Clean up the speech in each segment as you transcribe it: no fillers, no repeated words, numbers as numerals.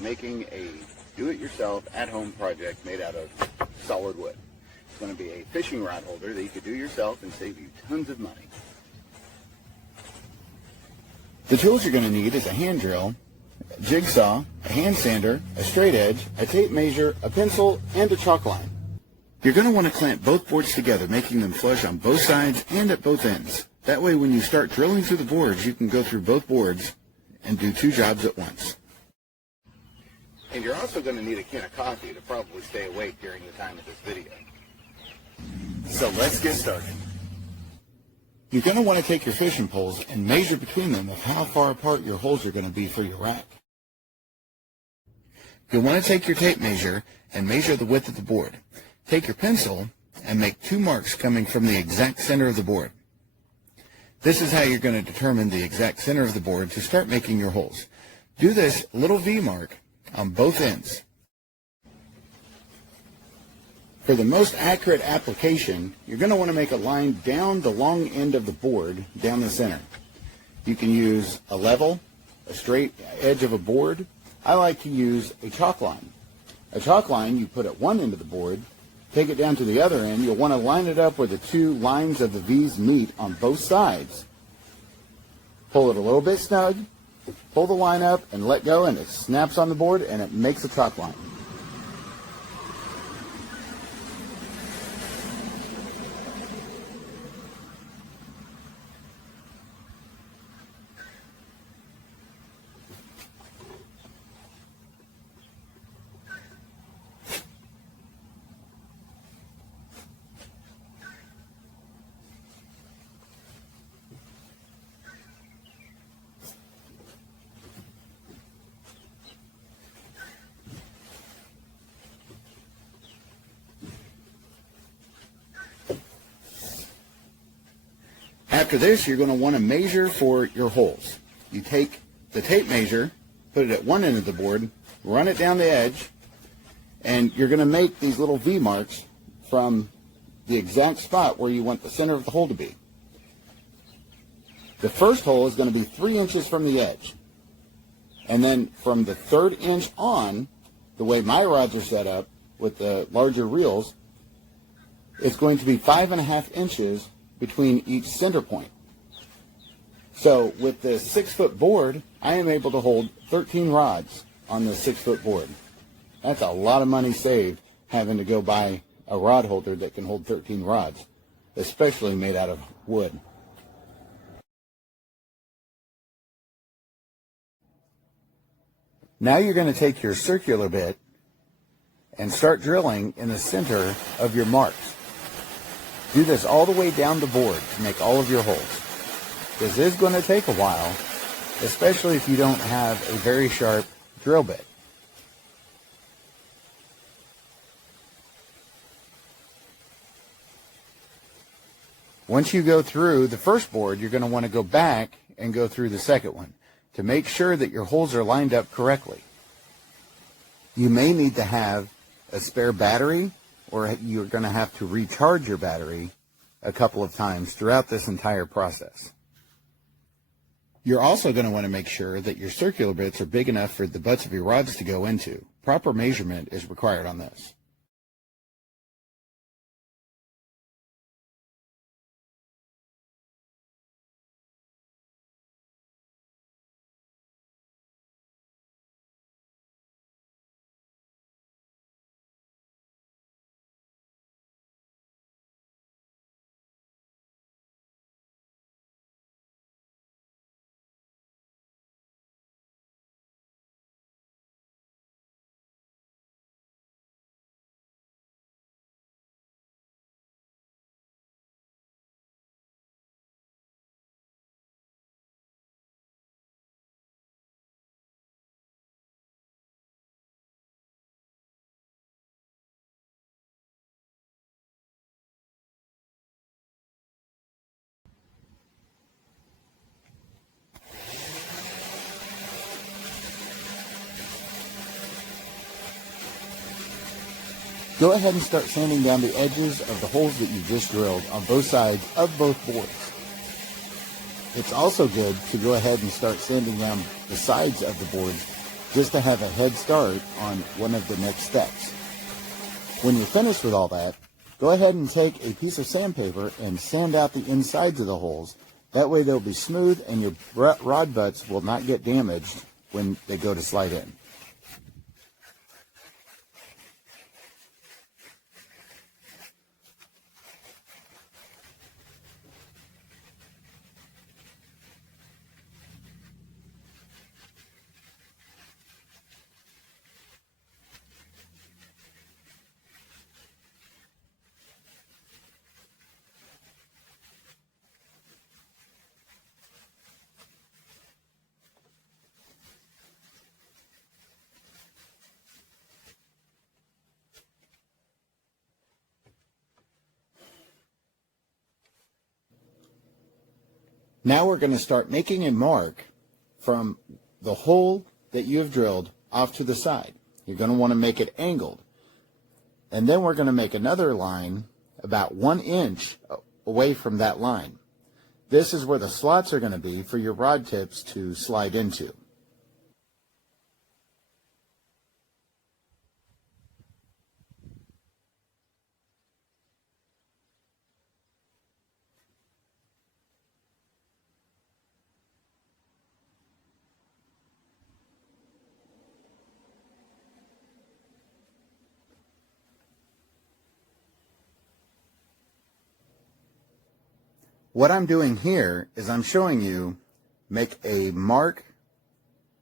be making a do-it-yourself at-home project made out of solid wood. It's going to be a fishing rod holder that you could do yourself and save you tons of money. The tools you're going to need is a hand drill, a jigsaw, a hand sander, a straight edge, a tape measure, a pencil, and a chalk line. You're going to want to clamp both boards together, making them flush on both sides and at both ends. That way when you start drilling through the boards, you can go through both boards and do two jobs at once. And you're also going to need a can of coffee to probably stay awake during the time of this video. So let's get started. You're going to want to take your fishing poles and measure between them of how far apart your holes are going to be for your rack. You'll want to take your tape measure and measure the width of the board. Take your pencil and make 2 marks coming from the exact center of the board. This is how you're going to determine the exact center of the board to start making your holes. Do this little V mark on both ends. For the most accurate application, you're going to want to make a line down the long end of the board, down the center. You can use a level, a straight edge of a board. I like to use a chalk line. A chalk line you put at one end of the board, take it down to the other end. You'll want to line it up where the 2 lines of the V's meet on both sides. Pull it a little bit snug, pull the line up and let go, and it snaps on the board and it makes a chalk line. After this, you're going to want to measure for your holes. You take the tape measure, put it at one end of the board, run it down the edge, and you're going to make these little V marks from the exact spot where you want the center of the hole to be. The first hole is going to be 3 inches from the edge. And then from the 3rd inch on, the way my rods are set up with the larger reels, it's going to be 5.5 inches between each center point. So with the 6-foot board, I am able to hold 13 rods on the 6-foot board. That's a lot of money saved having to go buy a rod holder that can hold 13 rods, especially made out of wood. Now you're going to take your circular bit and start drilling in the center of your marks. Do this all the way down the board to make all of your holes. This is going to take a while, especially if you don't have a very sharp drill bit. Once you go through the first board, you're going to want to go back and go through the second one to make sure that your holes are lined up correctly. You may need to have a spare battery, or you're going to have to recharge your battery a couple of times throughout this entire process. You're also going to want to make sure that your circular bits are big enough for the butts of your rods to go into. Proper measurement is required on this. Go ahead and start sanding down the edges of the holes that you just drilled on both sides of both boards. It's also good to go ahead and start sanding down the sides of the boards just to have a head start on one of the next steps. When you're finished with all that, go ahead and take a piece of sandpaper and sand out the insides of the holes. That way they'll be smooth and your rod butts will not get damaged when they go to slide in. Now we're going to start making a mark from the hole that you have drilled off to the side. You're going to want to make it angled. And then we're going to make another line about 1 inch away from that line. This is where the slots are going to be for your rod tips to slide into. What I'm doing here is I'm showing you make a mark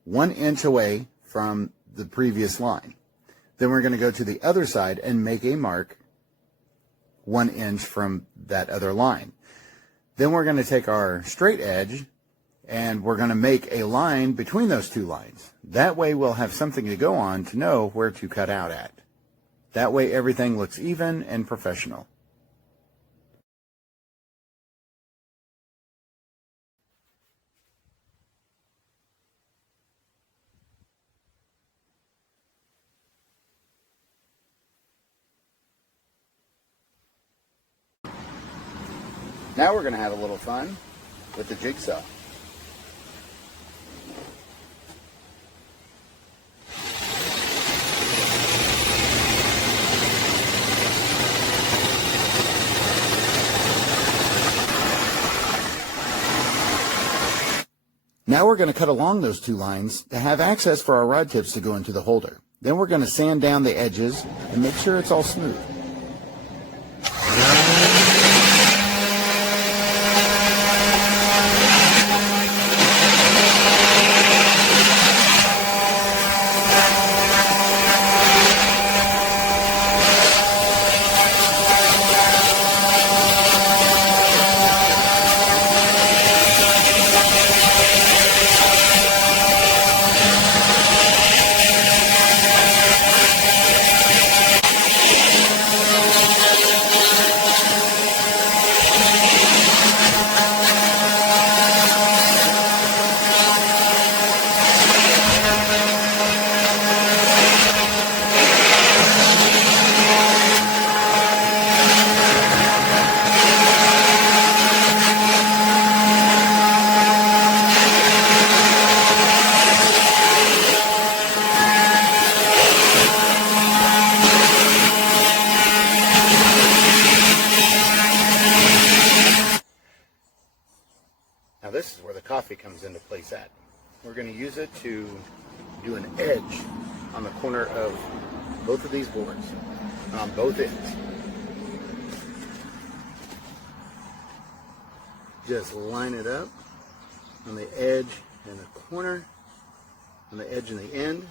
1 inch away from the previous line. Then we're going to go to the other side and make a mark 1 inch from that other line. Then we're going to take our straight edge and we're going to make a line between those two lines. That way we'll have something to go on to know where to cut out at. That way everything looks even and professional. Now we're going to have a little fun with the jigsaw. Now we're going to cut along those two lines to have access for our rod tips to go into the holder. Then we're going to sand down the edges and make sure it's all smooth. Now this is where the coffee comes into place at. We're going to use it to do an edge on the corner of both of these boards, on both ends. Just line it up on the edge and the corner, on the edge and the end.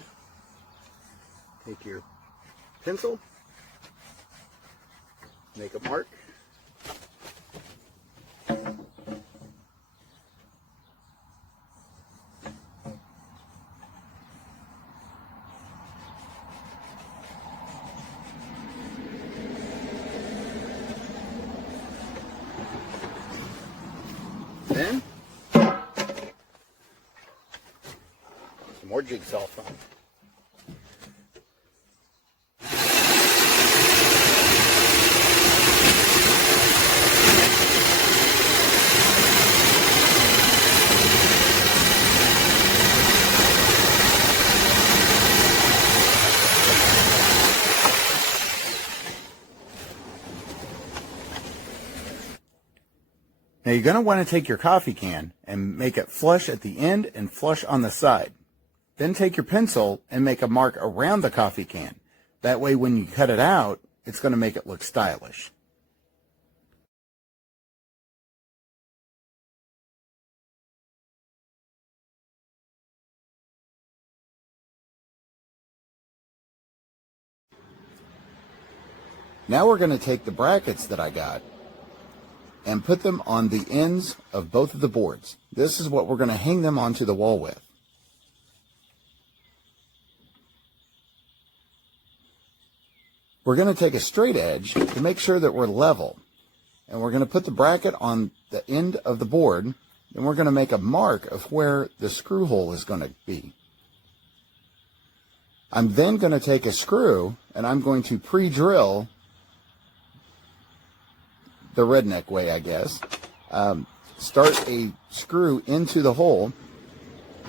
Take your pencil, make a mark. Then, some more jigsaw fun. Now you're going to want to take your coffee can and make it flush at the end and flush on the side. Then take your pencil and make a mark around the coffee can. That way when you cut it out, it's going to make it look stylish. Now we're going to take the brackets that I got and put them on the ends of both of the boards. This is what we're going to hang them onto the wall with. We're going to take a straight edge to make sure that we're level. And we're going to put the bracket on the end of the board, and we're going to make a mark of where the screw hole is going to be. I'm then going to take a screw, and I'm going to pre-drill the redneck way, I guess. Start a screw into the hole,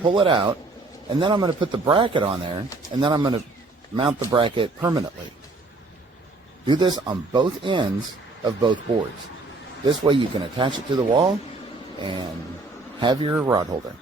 pull it out, and then I'm going to put the bracket on there, and then I'm going to mount the bracket permanently. Do this on both ends of both boards. This way you can attach it to the wall and have your rod holder.